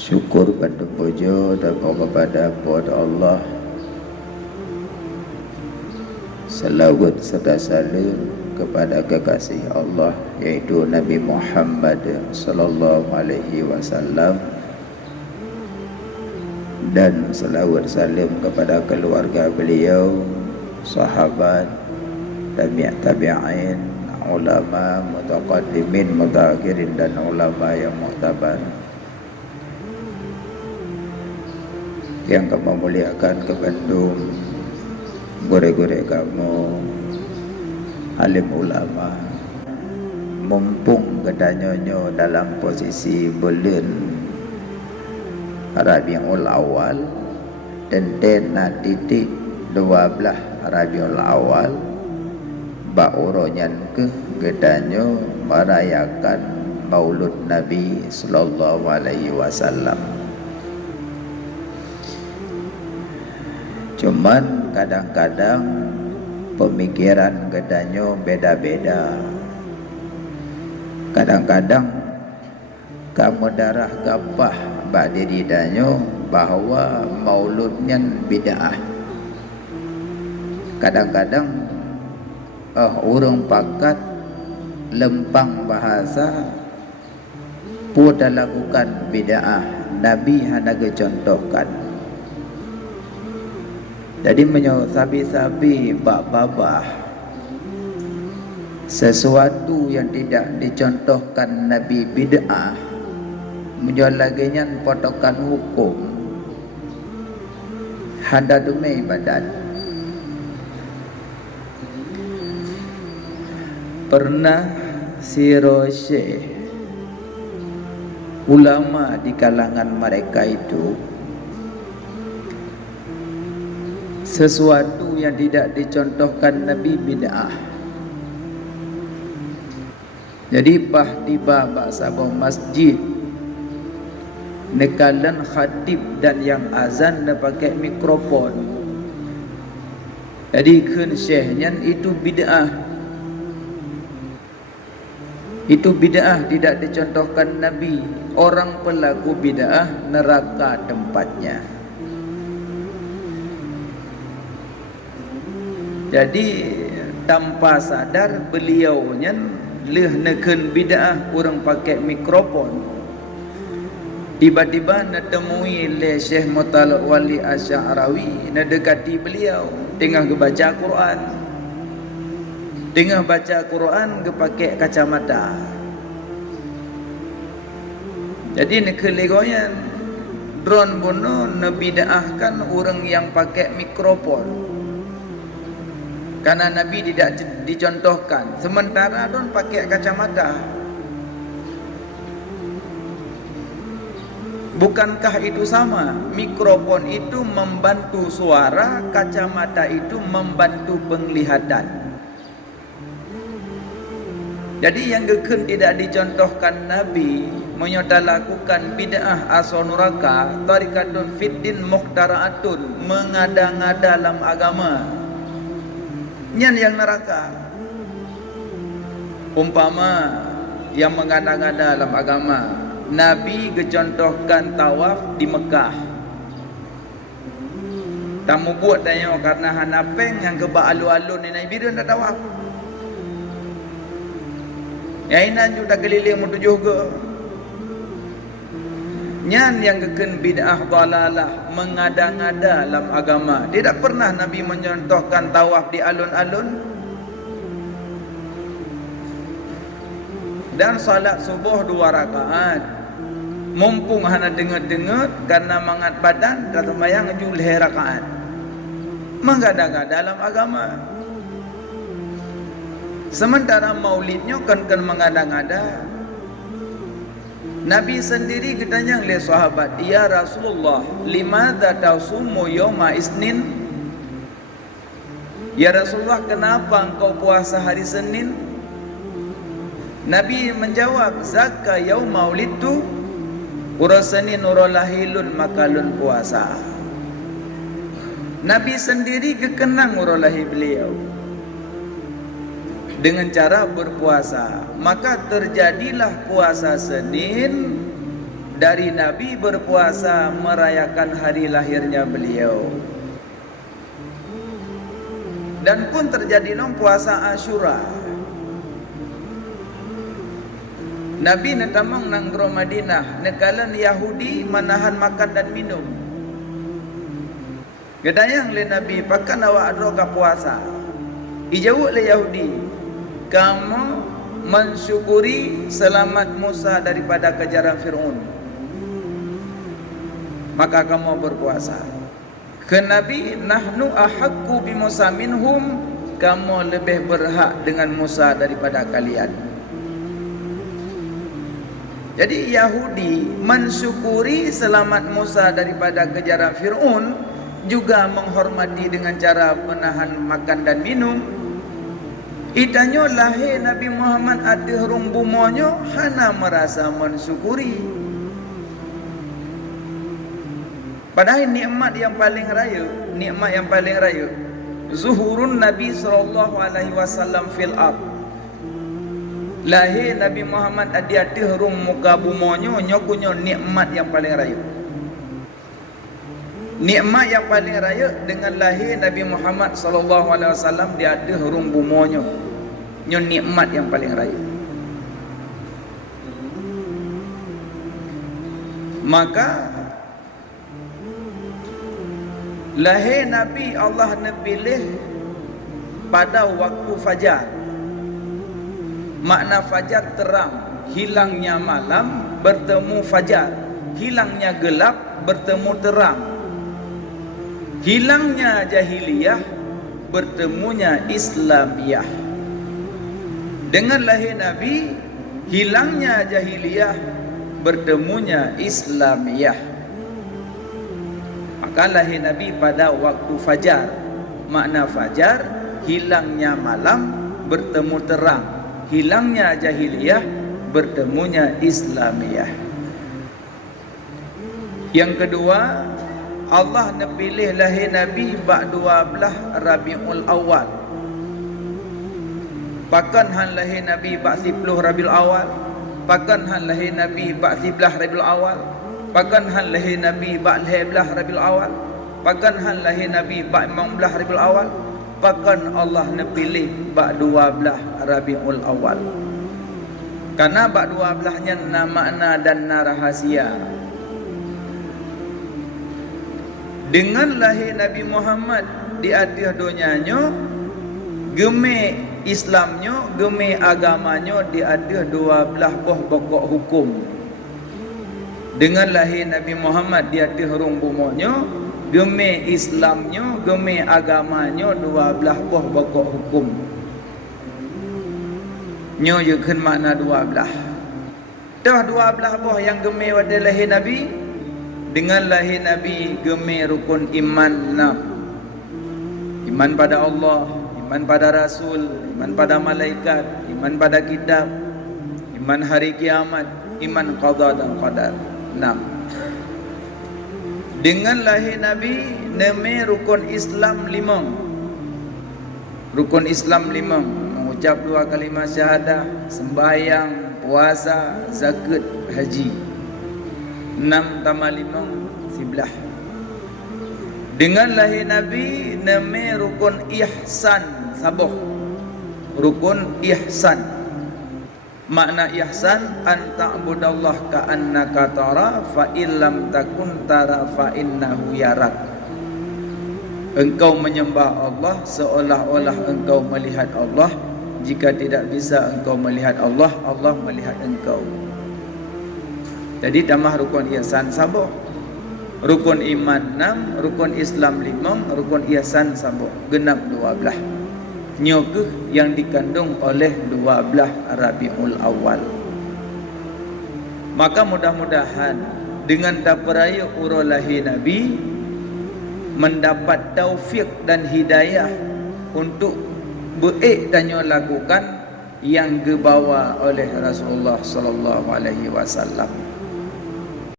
Syukur pada puja dan kepada Allah. Salawat serta salam kepada kekasih Allah, yaitu Nabi Muhammad sallallahu alaihi wasallam, dan salawat salam kepada keluarga beliau, sahabat, tabi'in, ulama, mutaqaddimin, mutaakhirin, dan ulama yang muktabar yang kamu muliakan kebandung, gure-gure kamu, alim ulama. Mumpung kedanyonyo dalam posisi bulan Rabiul Awal, tenten na titik 12 Rabiul Awal, bauronyan ke kedanyo merayakan Maulud Nabi sallallahu alaihi wasallam. Cuman kadang-kadang pemikiran kedanyo beda-beda. Kadang-kadang kamu darah gapah bak diri danyo bahawa mauludnya bid'ah. Kadang-kadang orang pakat lempang bahasa pun dah lakukan bid'ah. Nabi hendak contohkan. Jadi menyok sabi-sabi bak babah sesuatu yang tidak dicontohkan Nabi bid'ah, menyok laginya potokan hukum handa dumai ibadat. Pernah si Syekh ulama di kalangan mereka itu sesuatu yang tidak dicontohkan Nabi bid'ah. Jadi tiba bahasa masjid nekalan khatib dan yang azan dia pakai mikrofon. Jadi kun syekhnya itu bid'ah. Itu bid'ah, tidak dicontohkan Nabi. Orang pelaku bid'ah neraka tempatnya. Jadi tanpa sadar beliaunya leh neken bid'ah orang pakai mikrofon. Tiba-tiba nak temui le Syekh Muttalib Wali Asy'arawi, nak dekati beliau, tengah baca Quran. Tengah baca Quran ke pakai kacamata. Jadi nak kelegoyan drone bono nabida'ahkan orang yang pakai mikrofon. Karena Nabi tidak dicontohkan. Sementara drone pakai kacamata. Bukankah itu sama? Mikrofon itu membantu suara, kacamata itu membantu penglihatan. Jadi yang gekun tidak dicontohkan Nabi, menyota lakukan bid'ah asonuraka, tarikatun fiddin muqtara'atun, mengada-ngada dalam agama. Nyan yang neraka. Umpama yang mengada-ngada dalam agama, Nabi kecontohkan tawaf di Mekah. Tamu buat tanya karena hanapeng yang keba alun-alun ni Nabi dia nak tawaf. Yang inan juga keliling menuju ke. Nyan yang keken bid'ah dalalah, mengada-ngada dalam agama. Tidak pernah Nabi mencontohkan tawaf di alun-alun. Dan salat subuh 2 rakaat. Mumpung hana dengar-dengar karena mangat badan kata mayang julhe rakaat. Mengada-ngada dalam agama. Sementara maulidnya kan mengada-ngada. Nabi sendiri ketanya oleh sahabat, "Ya Rasulullah, limadza tasumu yauma isnin?" Ya Rasulullah, kenapa engkau puasa hari Senin? Nabi menjawab, "Zakka yauma ulidtu, urasanin uralahilun makalun puasa." Nabi sendiri kekenang uralahi beliau dengan cara berpuasa. Maka terjadilah puasa Senin dari Nabi berpuasa merayakan hari lahirnya beliau. Dan pun terjadi puasa Asyura. Nabi netamang nanggro Madinah, nekalan Yahudi menahan makan dan minum. Gedayang le Nabi, pakan awak adroka puasa. Ijawuk le Yahudi, kamu mensyukuri selamat Musa daripada kejaran Fir'aun, maka kamu berpuasa. Ke Nabi, nahnu ahaqqu bi Musa minhum, kamu lebih berhak dengan Musa daripada kalian. Jadi Yahudi mensyukuri selamat Musa daripada kejaran Fir'aun, juga menghormati dengan cara menahan makan dan minum. Itanyo lahir Nabi Muhammad ada rumbumonyo, hana merasa mensyukuri. Padahal nikmat yang paling raya, zuhurun Nabi SAW fil ard. Lahir Nabi Muhammad ada rum muka bumonyo, nyokunyo nikmat yang paling raya. Nikmat yang paling raya dengan lahir Nabi Muhammad SAW dia ada rum bumonyo. Nyo nikmat yang paling raya. Maka lahir Nabi Allah pilih pada waktu fajar. Makna fajar terang, hilangnya malam bertemu fajar, hilangnya gelap bertemu terang, hilangnya jahiliyah bertemunya Islamiyah. Dengan lahir Nabi, hilangnya jahiliyah bertemunya Islamiyah. Maka lahir Nabi pada waktu fajar. Makna fajar, hilangnya malam bertemu terang, hilangnya jahiliyah bertemunya Islamiyah. Yang kedua, Allah pilih lahir Nabi bak 12 Rabiul Awal. Pakan han lahir Nabi bak 10 Rabiul Awal, pakan han lahir Nabi bak 11 Rabiul Awal, pakan han lahir Nabi bak 11 Rabiul Awal, pakan han lahir Nabi bak 15 Rabiul Awal, pakan Allah pilih bak 12 Rabiul Awal. Karena bak 12-nya na makna dan na rahasia. Dengan lahir Nabi Muhammad di akhir dunianya, geme Islamnya, geme agamanya di akhir 12 pokok hukum. Dengan lahir Nabi Muhammad di akhir rumbumonya, geme Islamnya, geme agamanya 12 pokok hukum. Nyo yeun makna 12. Tah 12 boh yang geme pada lahir Nabi. Dengan lahir Nabi geme rukun iman 6. Iman pada Allah, iman pada Rasul, iman pada malaikat, iman pada kitab, iman hari kiamat, iman qada dan qadar 6. Dengan lahir Nabi neme rukun Islam 5. Rukun Islam 5, mengucap 2 kalimat syahadah, sembahyang, puasa, zakat, haji. 6 tambah 5, 11. Dengan lahir Nabi neme rukun ihsan saboh. Rukun ihsan. Makna ihsan, an ta'budallah ka'annaka tara fa illam takun tara fa innahu yarak. Engkau menyembah Allah seolah-olah engkau melihat Allah. Jika tidak bisa engkau melihat Allah, Allah melihat engkau. Jadi tambah rukun ihsan saboh. Rukun iman 6, rukun Islam 5, rukun ihsan saboh. Genap 12. Nyokuh yang dikandung oleh 12 Rabiul Awal. Maka mudah-mudahan dengan taperaya urul lahir Nabi mendapat taufik dan hidayah untuk baik dan lakukan yang dibawa oleh Rasulullah sallallahu alaihi wasallam.